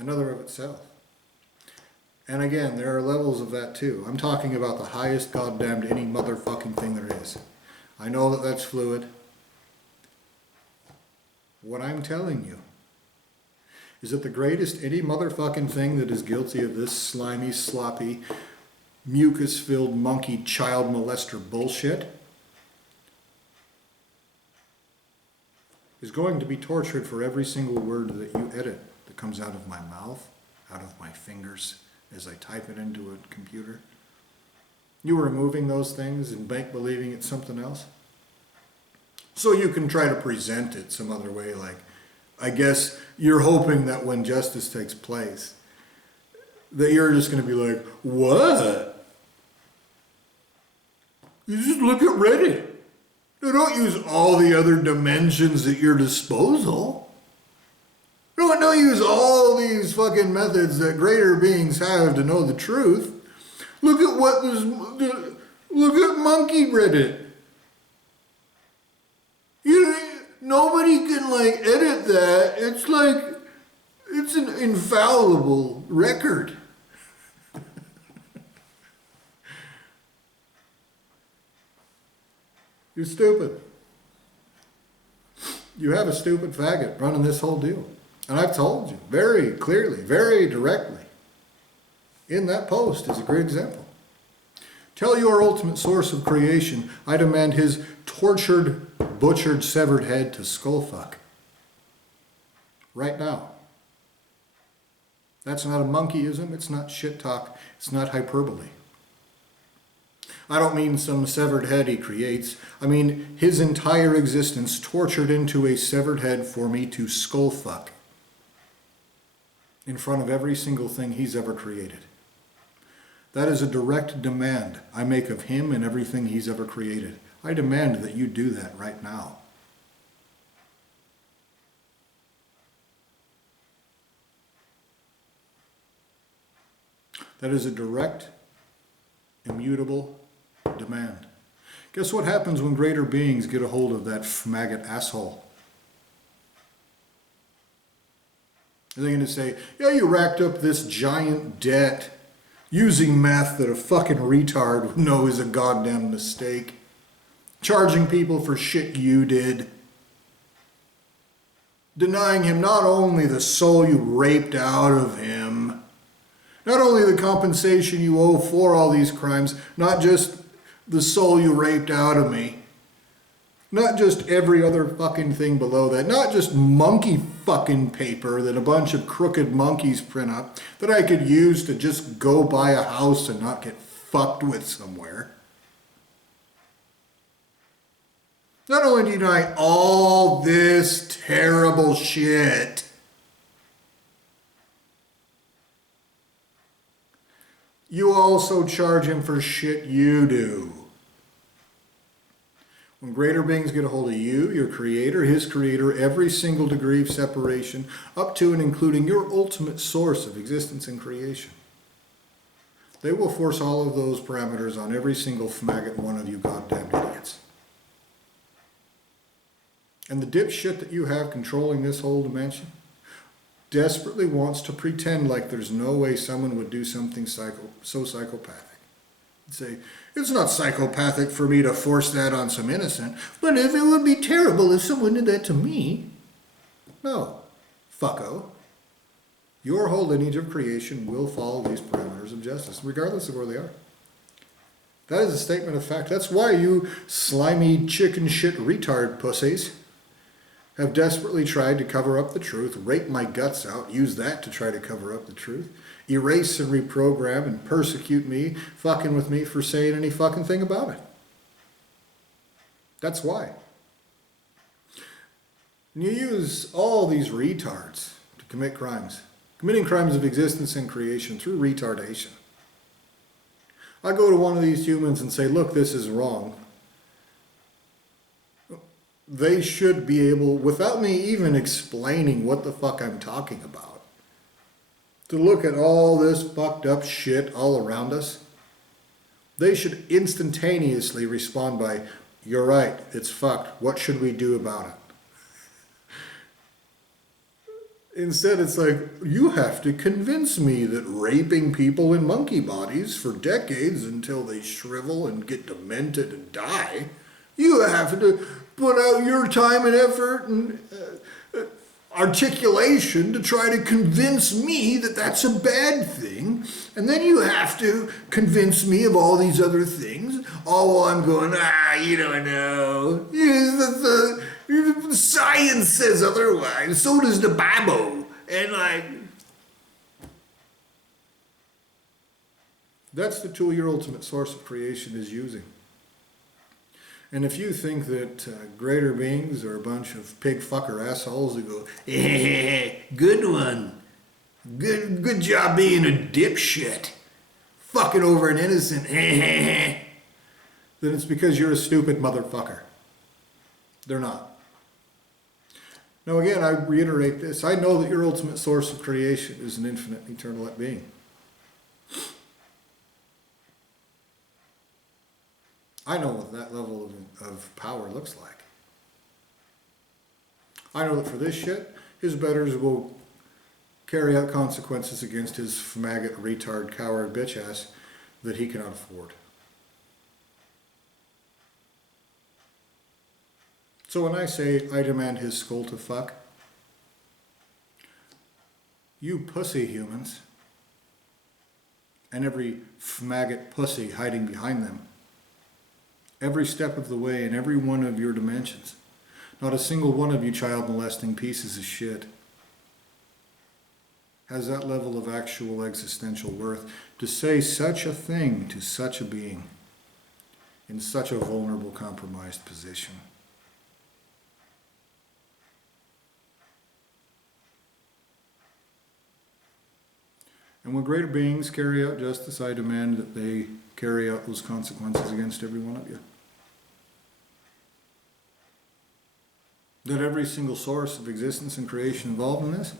another of itself. And again, there are levels of that too. I'm talking about the highest goddamned any motherfucking thing there is. I know that that's fluid. What I'm telling you is that the greatest any motherfucking thing that is guilty of this slimy, sloppy, mucus-filled monkey child molester bullshit is going to be tortured for every single word that you edit that comes out of my mouth, out of my fingers as I type it into a computer. You are removing those things and make-believing it's something else. So you can try to present it some other way, like, I guess you're hoping that when justice takes place, that you're just going to be like, what? You just look at Reddit. You don't use all the other dimensions at your disposal. Don't use all these fucking methods that greater beings have to know the truth. Look at look at monkey Reddit. Nobody can edit that. It's an infallible record. You're stupid. You have a stupid faggot running this whole deal. And I've told you very clearly, very directly, in that post is a great example. Tell your ultimate source of creation, I demand his tortured, butchered, severed head to skullfuck. Right now. That's not a monkeyism, it's not shit talk, it's not hyperbole. I don't mean some severed head he creates. I mean his entire existence tortured into a severed head for me to skullfuck in front of every single thing he's ever created. That is a direct demand I make of him and everything he's ever created. I demand that you do that right now. That is a direct, immutable demand. Guess what happens when greater beings get a hold of that maggot asshole? Are they going to say, yeah, you racked up this giant debt using math that a fucking retard would know is a goddamn mistake, charging people for shit you did, denying him not only the soul you raped out of him, not only the compensation you owe for all these crimes, not just the soul you raped out of me, not just every other fucking thing below that, not just monkey fucking paper that a bunch of crooked monkeys print up that I could use to just go buy a house and not get fucked with somewhere. Not only do you deny all this terrible shit, you also charge him for shit you do. When greater beings get a hold of you, your creator, his creator, every single degree of separation, up to and including your ultimate source of existence and creation, they will force all of those parameters on every single maggot one of you goddamn idiots. And the dipshit that you have controlling this whole dimension desperately wants to pretend like there's no way someone would do something so psychopathic. Say, it's not psychopathic for me to force that on some innocent, but if it would be terrible if someone did that to me. No, fucko. Your whole lineage of creation will follow these parameters of justice, regardless of where they are. That is a statement of fact. That's why you slimy chicken shit retard pussies have desperately tried to cover up the truth, rape my guts out, use that to try to cover up the truth, erase and reprogram and persecute me, fucking with me for saying any fucking thing about it. That's why. And you use all these retards to commit crimes, committing crimes of existence and creation through retardation. I go to one of these humans and say, look, this is wrong. They should be able, without me even explaining what the fuck I'm talking about, to look at all this fucked up shit all around us. They should instantaneously respond by, you're right, it's fucked. What should we do about it? Instead, it's like, you have to convince me that raping people in monkey bodies for decades until they shrivel and get demented and die, you have to put out your time and effort and articulation to try to convince me that that's a bad thing. And then you have to convince me of all these other things. All while I'm going, you don't know. The science says otherwise. So does the Bible. And like, that's the tool your ultimate source of creation is using. And if you think that greater beings are a bunch of pig fucker assholes who go, good one, good job being a dipshit, fucking over an innocent, then it's because you're a stupid motherfucker. They're not. Now again, I reiterate this. I know that your ultimate source of creation is an infinite, eternal being. I know what that level of power looks like. I know that for this shit, his betters will carry out consequences against his maggot, retard, coward, bitch ass that he cannot afford. So when I say I demand his skull to fuck, you pussy humans, and every maggot pussy hiding behind them, every step of the way in every one of your dimensions, not a single one of you child molesting pieces of shit has that level of actual existential worth to say such a thing to such a being in such a vulnerable, compromised position. And when greater beings carry out justice, I demand that they carry out those consequences against every one of you. That every single source of existence and creation involved in this,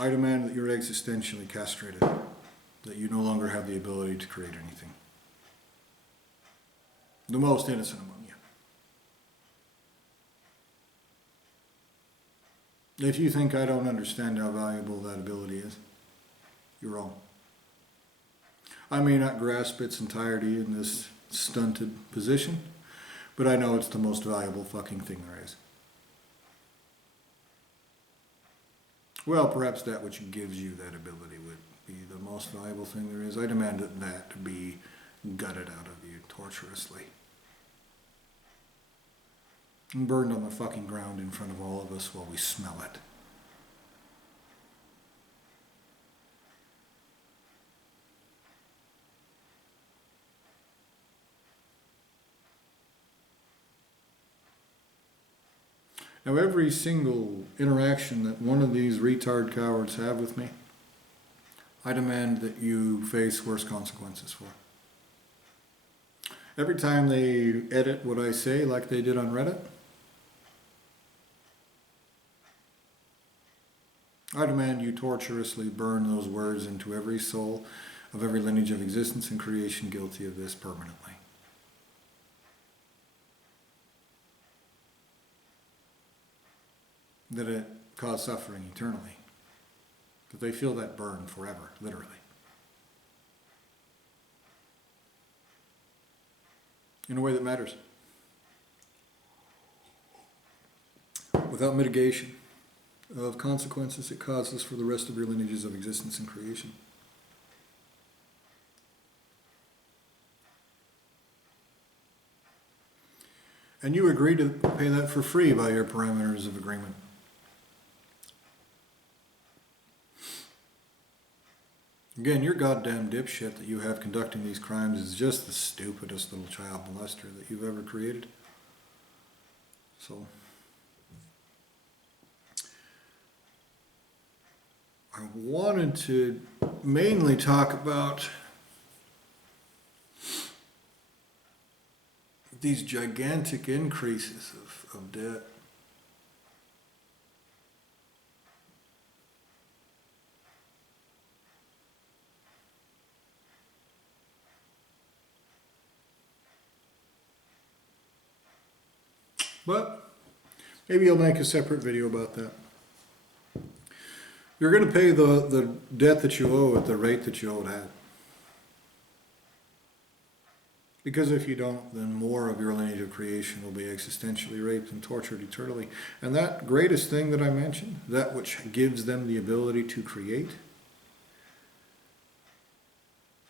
I demand that you're existentially castrated, that you no longer have the ability to create anything. The most innocent among you. If you think I don't understand how valuable that ability is, you're wrong. I may not grasp its entirety in this stunted position, but I know it's the most valuable fucking thing there is. Well, perhaps that which gives you that ability would be the most valuable thing there is. I demand that to be gutted out of you torturously. And burned on the fucking ground in front of all of us while we smell it. Now, every single interaction that one of these retard cowards have with me, I demand that you face worse consequences for. Every time they edit what I say, like they did on Reddit, I demand you torturously burn those words into every soul of every lineage of existence and creation guilty of this permanently. That it cause suffering eternally. That they feel that burn forever, literally. In a way that matters. Without mitigation of consequences it causes for the rest of your lineages of existence and creation. And you agree to pay that for free by your parameters of agreement. Again, your goddamn dipshit that you have conducting these crimes is just the stupidest little child molester that you've ever created. So, I wanted to mainly talk about these gigantic increases of debt. But maybe I'll make a separate video about that. You're going to pay the debt that you owe at the rate that you owe it at. Because if you don't, then more of your lineage of creation will be existentially raped and tortured eternally. And that greatest thing that I mentioned, that which gives them the ability to create,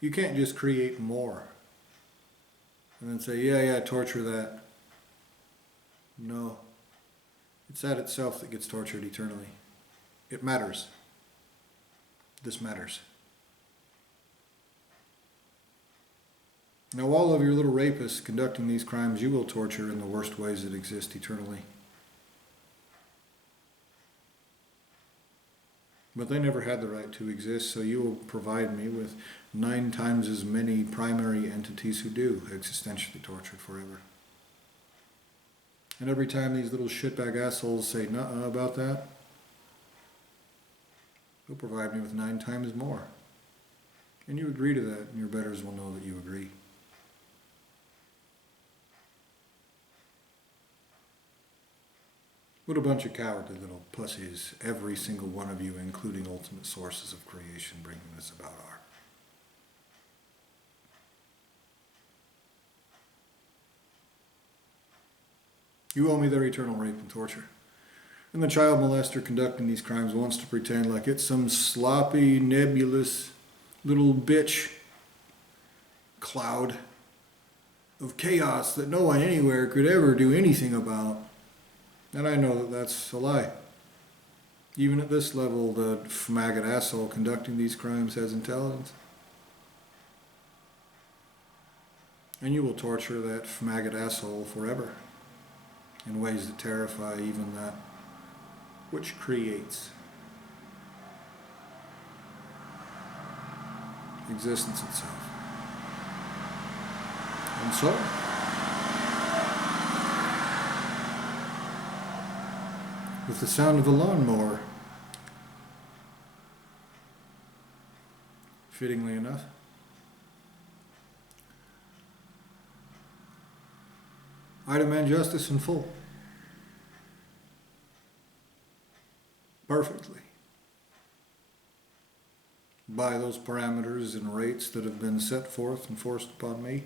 you can't just create more and then say, yeah, torture that. No. It's that itself that gets tortured eternally. It matters. This matters. Now, all of your little rapists conducting these crimes, you will torture in the worst ways that exist eternally. But they never had the right to exist, so you will provide me with 9 times as many primary entities who do existentially tortured forever. And every time these little shitbag assholes say nuh-uh about that, you'll provide me with 9 times more. And you agree to that, and your betters will know that you agree. What a bunch of cowardly little pussies, every single one of you, including ultimate sources of creation, bringing this about are. You owe me their eternal rape and torture. And the child molester conducting these crimes wants to pretend like it's some sloppy, nebulous little bitch cloud of chaos that no one anywhere could ever do anything about. And I know that that's a lie. Even at this level, the maggot asshole conducting these crimes has intelligence. And you will torture that maggot asshole forever in ways that terrify even that which creates existence itself. And so, with the sound of a lawnmower, fittingly enough, I demand justice in full. Perfectly. By those parameters and rates that have been set forth and forced upon me.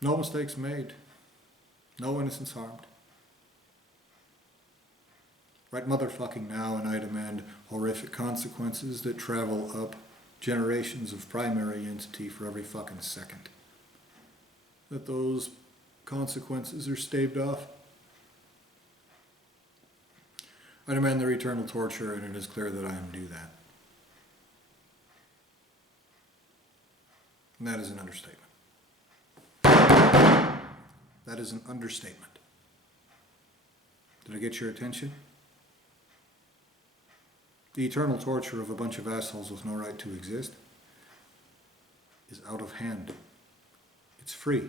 No mistakes made. No innocents harmed. Right motherfucking now, and I demand horrific consequences that travel up generations of primary entity for every fucking second. That those consequences are staved off. I demand their eternal torture, and it is clear that I am due that. And that is an understatement. That is an understatement. Did I get your attention? The eternal torture of a bunch of assholes with no right to exist is out of hand. It's free.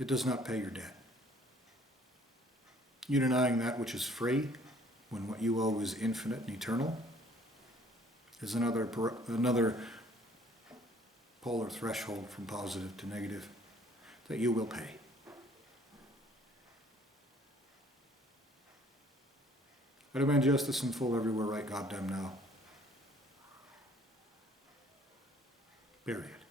It does not pay your debt. You denying that which is free when what you owe is infinite and eternal is another polar threshold from positive to negative that you will pay. I demand justice in full everywhere right goddamn now. Period.